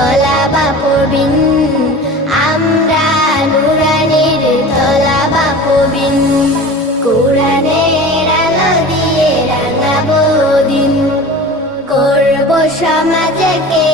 তলাবা প্রবীণ, আমরা নুরানির তলাবা প্রবীণ। কোরআনের আলো দিয়ে রাঙাবো দিন, করব সমাজকে